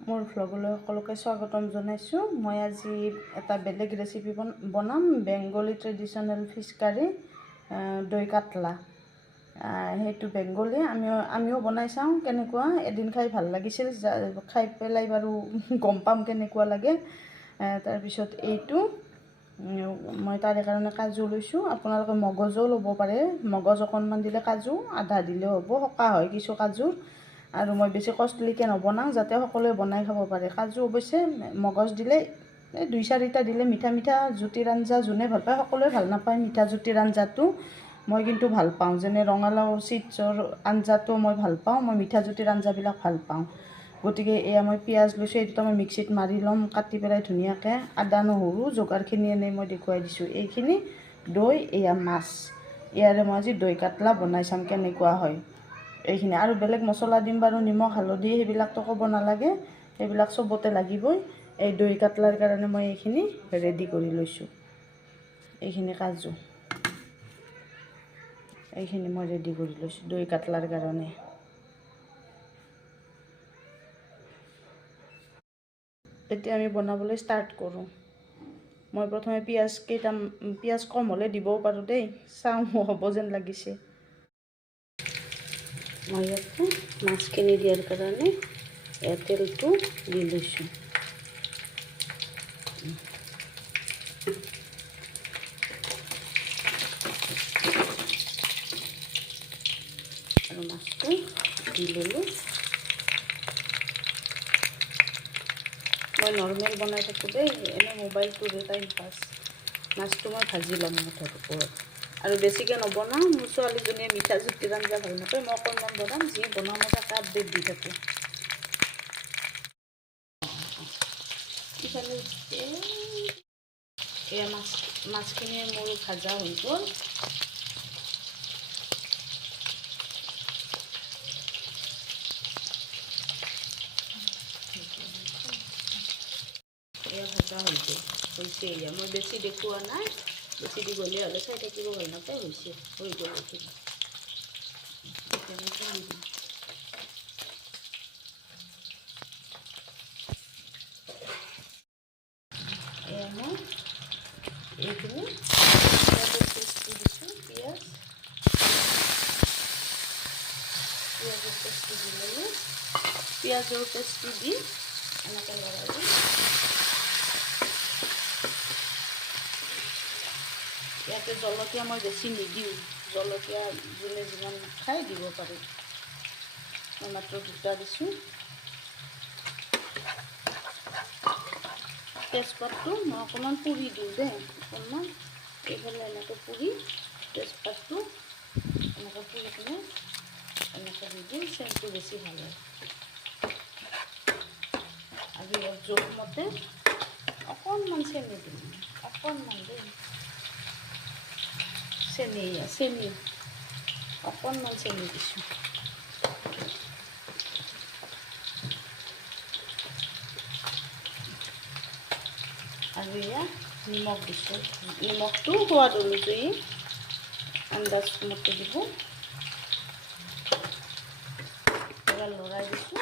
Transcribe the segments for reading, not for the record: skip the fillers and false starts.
মোৰ ভ্লগলৈ সকলোকে স্বাগতম জনাইছোঁ। মই আজি এটা বেলেগ ৰেচিপি বনাম, বেংগলী ট্ৰেডিশ্যনেল ফিছ কাৰী, দৈ কাটলা। সেইটো বেংগলী আমিও বনাই চাওঁ কেনেকুৱা। এদিন খাই ভাল লাগিছিল, খাই পেলাই বাৰু গম পাম কেনেকুৱা লাগে। তাৰপিছত এইটো মই তাৰে কাৰণে কাজু লৈছোঁ। আপোনালোকে মগজো ল'ব পাৰে, মগজ অকণমান দিলে কাজু আধা দিলেও হ'ব, সকাহ হয় কিছু কাজুৰ। আৰু মই বেছি কষ্টলিকৈ নবনাওঁ যাতে সকলোৱে বনাই খাব পাৰে। কাজু অৱশ্যে মগজ দিলে 2-4টা দিলে মিঠা মিঠা জুতিৰ আঞ্জা যোনে ভাল পায়, সকলোৱে ভাল নাপায় মিঠা জুতিৰ আঞ্জাটো। মই কিন্তু ভাল পাওঁ, যেনে ৰঙালাও চিপছৰ আঞ্জাটো মই ভাল পাওঁ, মই মিঠা জুতিৰ আঞ্জাবিলাক ভাল পাওঁ। গতিকে এয়া মই পিঁয়াজ লৈছোঁ, এইটো মই মিক্সিত মাৰি ল'ম কাটি পেলাই ধুনীয়াকৈ। আদা নহৰু যোগাৰখিনি এনেই মই দেখুৱাই দিছোঁ। এইখিনি দৈ, এয়া মাছ, ইয়াৰে মই আজি দৈ কাটলা বনাই চাম কেনেকুৱা হয়। এইখিনি আৰু বেলেগ মছলা দিম বাৰু, নিমখ হালধি সেইবিলাকতো ক'ব নালাগে, সেইবিলাক চবতে লাগিবই। এই দৈ কাটলাৰ কাৰণে মই এইখিনি ৰেডি কৰি লৈছোঁ। এইখিনি কাজু, এইখিনি মই ৰেডি কৰি লৈছোঁ দৈ কাটলাৰ কাৰণে। এতিয়া আমি বনাবলৈ ষ্টাৰ্ট কৰোঁ। মই প্ৰথমে পিঁয়াজ কম হ'লে দিবও পাৰোঁ দেই, চাওঁ হ'ব যেন লাগিছে। মই ইয়াতে মাছখিনি দিয়াৰ কাৰণে তেলটো দি লৈছোঁ। আৰু মাছটো দি ল'লোঁ। মই নৰ্মেল বনাই থাকোঁ দেই, এনেই মোবাইলটোৰে টাইম পাছ। মাছটো মই ভাজি ল'ম মুঠৰ ওপৰত, আৰু বেছিকৈ নবনাওঁ। মোৰ ছোৱালীজনীয়ে মিঠা জুতিৰ আঞ্জা ভাল নাপায়, মই অকণমান বনাম। যি বনাওঁ মই তাকে আপডেট দি থাকোঁ। ইফালে এয়া মাছখিনি মোৰ ভাজা হৈ গ'ল। এয়া ভাজা হৈছে এয়া। মই বেছি দেখুওৱা নাই, বেছি দীঘলীয়া হ'লে চাই থাকিব ভাল নাপায়। হৈ গ'ল এইখিনি। এয়া মই এইখিনি পিঁয়াজৰ পেষ্টটো দিছোঁ। পিঁয়াজৰ পেষ্টটো দি ল'লোঁ। পিঁয়াজৰ পেষ্টটো দি এনেকৈ লৰাই দিম। ইয়াতে জলকীয়া মই বেছি নিদিওঁ, জলকীয়া যোনে যিমান খাই দিব পাৰে। মই মাত্ৰ 2টা দিছোঁ। তেজপাতটো মই অকণমান পুৰি দিওঁ দেই, অকণমান এইফালে এনেকৈ পুৰি, তেজপাতটো এনেকৈ পুৰি কিনে এনেকৈ দি দিওঁ, চেণ্টটো বেছি ভাল হয়। আৰু ইয়াৰ জোখমতে অকণমান চেনি দিম, অকণমান দেই, চেনি অকণমান চেনি দিছোঁ। আৰু এয়া নিমখ দিছোঁ। নিমখটো সোৱাদ অনুযায়ী আন্দাজ মতে দিব। এবাৰ লৰাই দিছোঁ।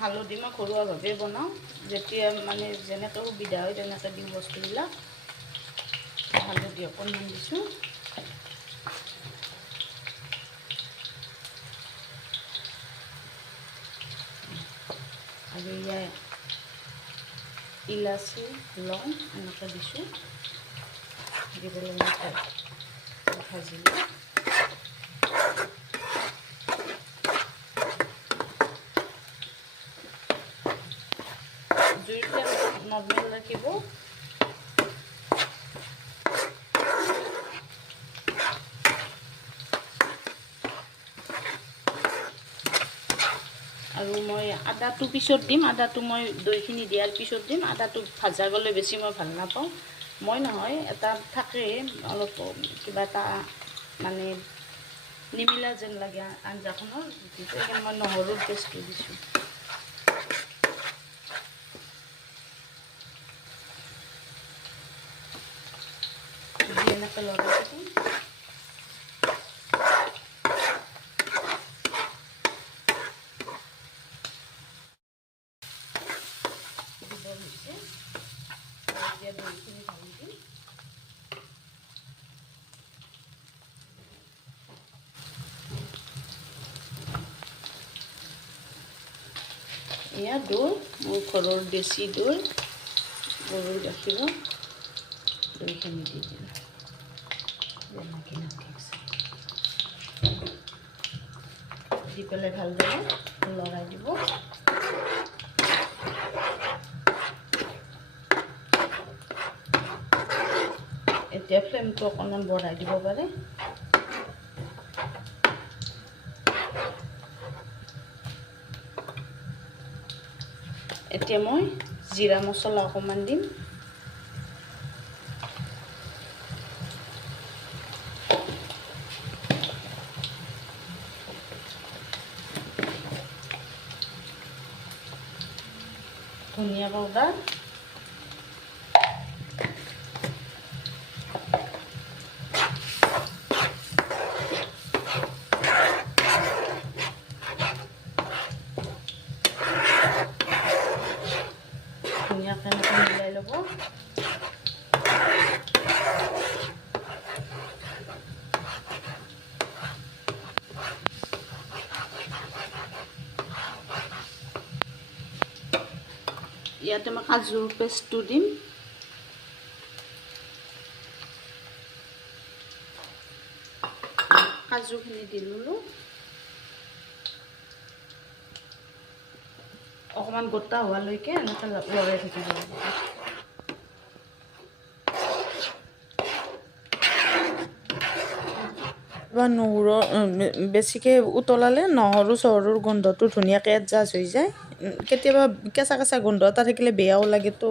হালধি মই ঘৰুৱাভাৱে বনাওঁ, যেতিয়া মানে যেনেকৈ সুবিধা হয় তেনেকৈ দিওঁ বস্তুবিলাক। হালধি অকণমান দিছোঁ। আৰু ইয়াৰ ইলাচি, লং এনেকৈ দিছোঁ। দি পেলাই ভাজিলোঁ। জুইৰ ফ্লেম নৰ্মেল ৰাখিব। আৰু মই আদাটো পিছত দিম, আদাটো মই দৈখিনি দিয়াৰ পিছত দিম। আদাটো ভাজা গ'লে বেছি মই ভাল নাপাওঁ। মই নহয়, এটা থাকে অলপ কিবা এটা মানে নিমিলা যেন লাগে আঞ্জাখনৰ সেইকাৰণে মই নহৰুৰ পেষ্টটো দিছোঁ দি এনেকৈ লৰাই দিম এয়া দৈ মোৰ ঘৰৰ দেশী দৈ গৰুৰ গাখীৰৰ দৈখিনি দি দিলোঁ দি পেলাই ভালদৰে লৰাই দিব এতিয়া ফ্লেমটো অকণমান বঢ়াই দিব পাৰে এতিয়া মই জিৰা মছলা অকণমান দিম ধনিয়া পাউডাৰ ধুনীয়াকৈ মিলাই ল'ব ইয়াতে মই কাজুৰ পেষ্টটো দিম কাজুখিনি দি ল'লোঁ অকণমান গোটা হোৱালৈকে এনেকৈ লৰাই থাকিব লাগিব বা নহৰু বেছিকৈ উতলালে নহৰু চহৰুৰ গোন্ধটো ধুনীয়াকৈ এডজাষ্ট হৈ যায় কেতিয়াবা কেঁচা কেঁচা গোন্ধ এটা থাকিলে বেয়াও লাগেতো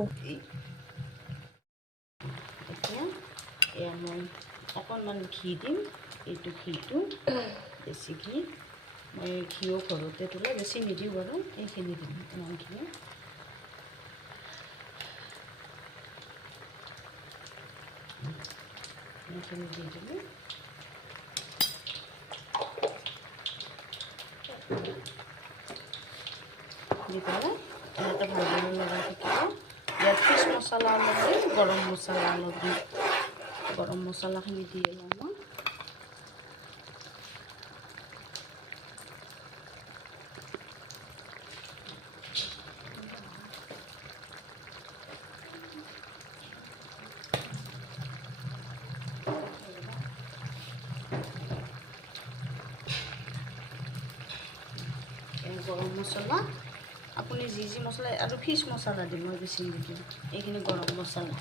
এতিয়া এয়া মই অকণমান ঘি দিম এইটো ঘিটো বেছি ঘি মই ঘিও ঘৰতে তোলা বেছি নিদিওঁ বাৰু এইখিনি দিম ইমান ঘি এইখিনি দি দিলোঁ দি পেলাই এনেকৈ ভালদৰে লৰাই থাকিব ইয়াত ফিছ মছলা অলপ দিম গৰম মছলা অলপ দিম গৰম মছলাখিনি দি লওঁ মই গৰম মছলা আপুনি যি যি মছলা আৰু ফিছ মছলা দিম মই বেছি নিদিওঁ এইখিনি গৰম মছলা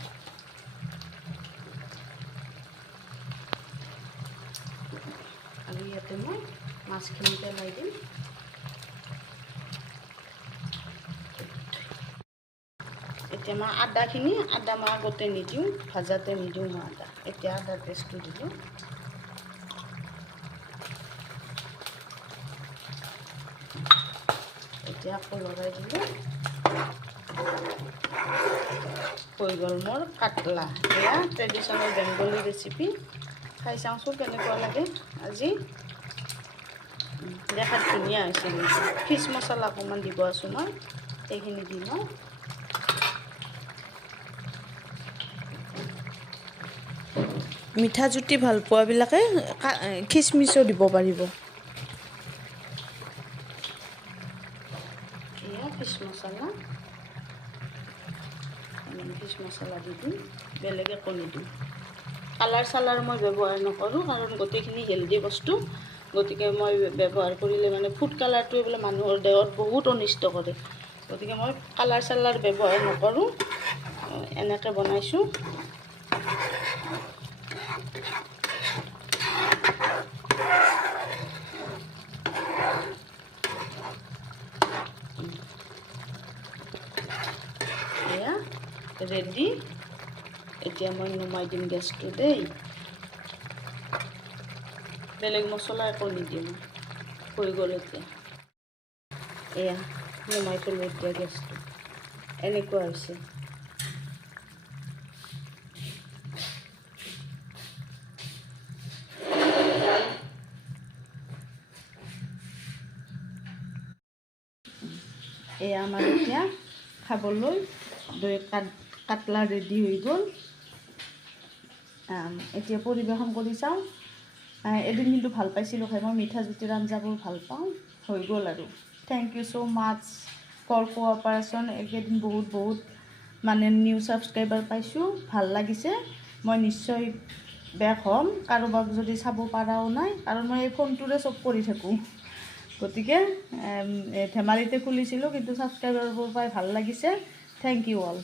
আৰু ইয়াতে মই মাছখিনি পেলাই দিম এতিয়া মই আদা মই আগতে নিদিওঁ ভাজাতে নিদিওঁ মই আদা এতিয়া আদাৰ পেষ্টটো দিলোঁ এতিয়া আকৌ লৰাই দিলোঁ হৈ গ'ল মোৰ কাটলা এয়া ট্ৰেডিশ্যনেল বেংগলী ৰেচিপি খাই চাওঁচোন কেনেকুৱা লাগে আজি দেখাত ধুনীয়া হৈছে ফিছ মছলা অকণমান দিব আছোঁ মই সেইখিনি দি লওঁ মিঠা জুতি ভাল পোৱাবিলাকে খিচমিচো দিব পাৰিব ফিছ মছলা দি দিম বেলেগ একো নিদিওঁ কালাৰ চালাৰ মই ব্যৱহাৰ নকৰোঁ কাৰণ গোটেইখিনি হেল্ডি বস্তু গতিকে মই ব্যৱহাৰ কৰিলে মানে ফুড কালাৰটোৱে বোলে মানুহৰ দেহত বহুত অনিষ্ট কৰে গতিকে মই কালাৰ চালাৰ ব্যৱহাৰ নকৰোঁ এনেকৈ বনাইছোঁ এয়া ৰেডি এতিয়া মই নুমাই দিম গেছটো দেই বেলেগ মছলা একো নিদিওঁ হৈ গ'ল এতিয়া এয়া নমাই থ'লোঁ এতিয়া গেছটো এনেকুৱা হৈছে এয়া আমাৰ এতিয়া খাবলৈ দৈ কাটলা ৰেডি হৈ গ'ল এতিয়া পৰিৱেশন কৰি চাওঁ এদিন কিন্তু ভাল পাইছিলোঁ খাই মই মিঠা জুতিৰ আঞ্জাবোৰ ভাল পাওঁ হৈ গ'ল আৰু thank you so' much for cooperation এইকেইদিন বহুত মানে নিউ ছাবস্ক্ৰাইবাৰ পাইছোঁ ভাল লাগিছে মই নিশ্চয় বেক হ'ম কাৰোবাক যদি চাব পাৰাও নাই কাৰণ মই এই ফোনটোৰে চব কৰি থাকোঁ গতিকে ধেমালিতে খুলিছিলোঁ কিন্তু ছাবস্ক্ৰাইবাৰবোৰ পাই ভাল লাগিছে থেংক ইউ অল